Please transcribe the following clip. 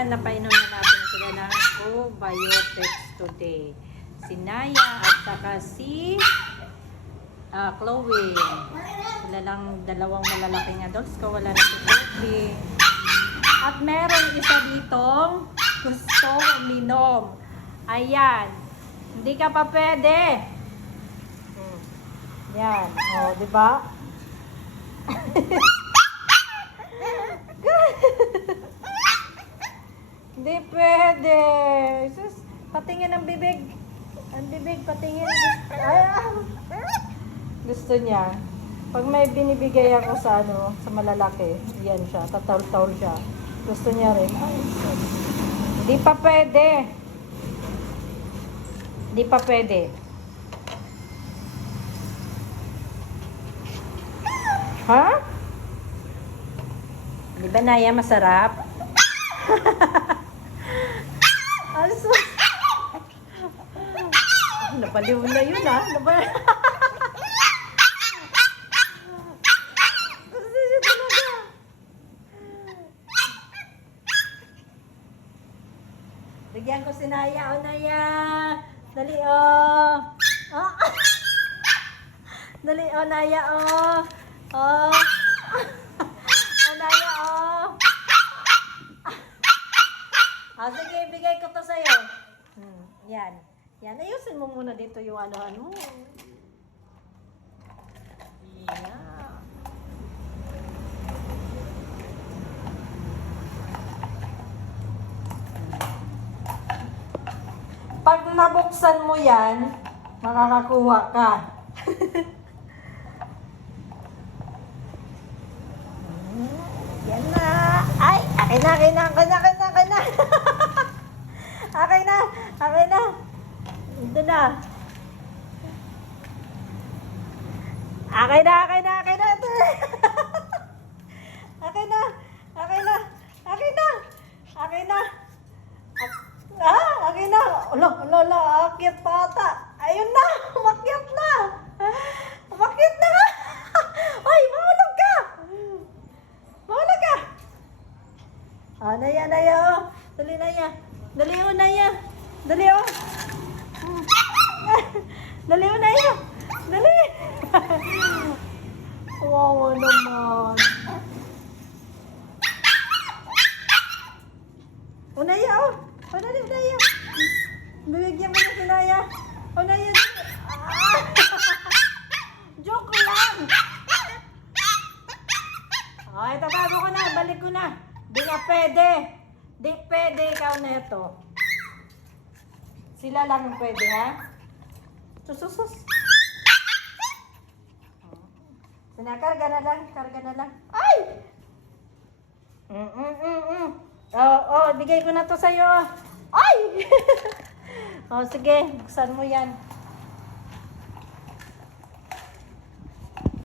Ayan, napainom na natin sila ng probiotics today. Si Naya at saka si Chloe. Sila lang dalawang malalaking adults ko. Wala na si Chloe. At meron isa ditong gusto uminom. Ayan. Hindi ka pa pwede. Yan. O, diba? Hindi pwede. Sus, patingin ang bibig. Ang bibig, patingin. Ay, gusto niya. Pag may binibigay ako sa sa malalaki, yan siya, tatawl-tawl siya. Gusto niya rin. Ay, hindi pa pwede. Hindi pa pwede. Ha? Di ba, Naya, masarap? Also, napaliw na yun, ha? Gusto niya talaga. Bigyan ko si Naya. O, Naya. Dali, oh. Oh. Dali, oh, Naya, oh. Oh. Oh, Naya, oh. Sige, bigay ko to sa'yo. Yan. Yan, ayusin mo muna dito yung ano-ano. Yan. Pag nabuksan mo yan, makakakuha ka. Yan na. Ay, akin na. Akin na. Ito na. Akin na. Akin na. Ala, akyat pa ata. Ayun na, umakyat na. Ay, mahulog ka. Naya, oh. Dali, Naya. Dali, oh, Naya. Dali, oh. Dali, oh, Naya. Dali. Wow, naman. Oh, Naya, oh. Dali, Naya. Bibigyan mo na si Naya. Oh, Naya. Joke lang. Okay, tatago ko na. Balik ko na. Di nga pwede. Di pwede ikaw na ito. Sila lang ang pwede, ha? Sus. Sinakarga na lang. Ay! Bigay ko na to sa'yo. Ay! Sige, buksan mo yan.